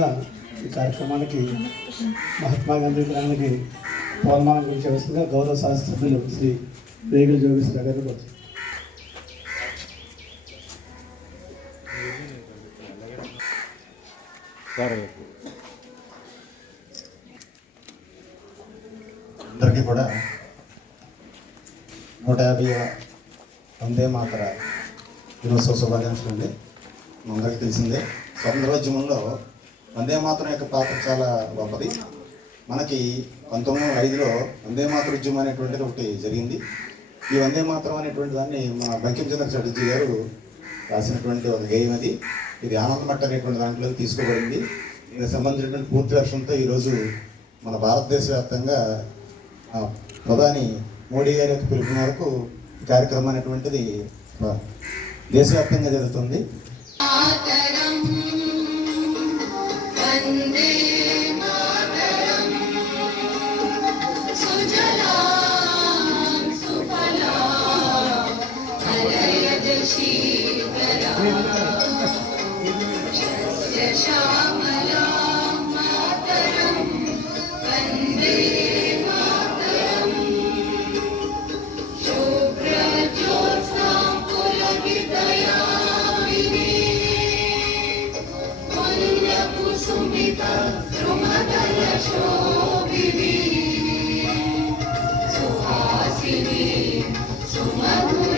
సందర్భంగా ఈ కార్యక్రమానికి మహాత్మా గాంధీ విగ్రహానికి పూలమాల గురించి వస్తుందిగా గౌరవ శాస్త్రజ్ఞులు శ్రీ వేగుల జోగేశ్వర గారు కోరుతున్నారు. అందరికీ కూడా 150వ వందే మాతర దినోత్సవ శుభాకాంక్షలు అండి. అందరికీ తెలిసిందే, స్వతంత్రోద్యమంలో వందే మాతరం యొక్క పాత్ర చాలా గొప్పది. మనకి 1905లో వందే మాతర ఉద్యమం అనేటువంటిది ఒకటి జరిగింది. ఈ వందే మాతరం అనేటువంటి దాన్ని మన బంకించంద్ర చటర్జీ గారు రాసినటువంటి ఒక గేయం అది. ఇది ఆనందమట్ట అనేటువంటి దాంట్లో తీసుకోబడింది. దీనికి సంబంధించినటువంటి పూర్తి వర్షంతో ఈరోజు మన భారతదేశ వ్యాప్తంగా ప్రధాని మోడీ గారి యొక్క పిలుపు మేరకు ఈ కార్యక్రమం అనేటువంటిది దేశవ్యాప్తంగా జరుగుతుంది. సుహాసిని సుమధుర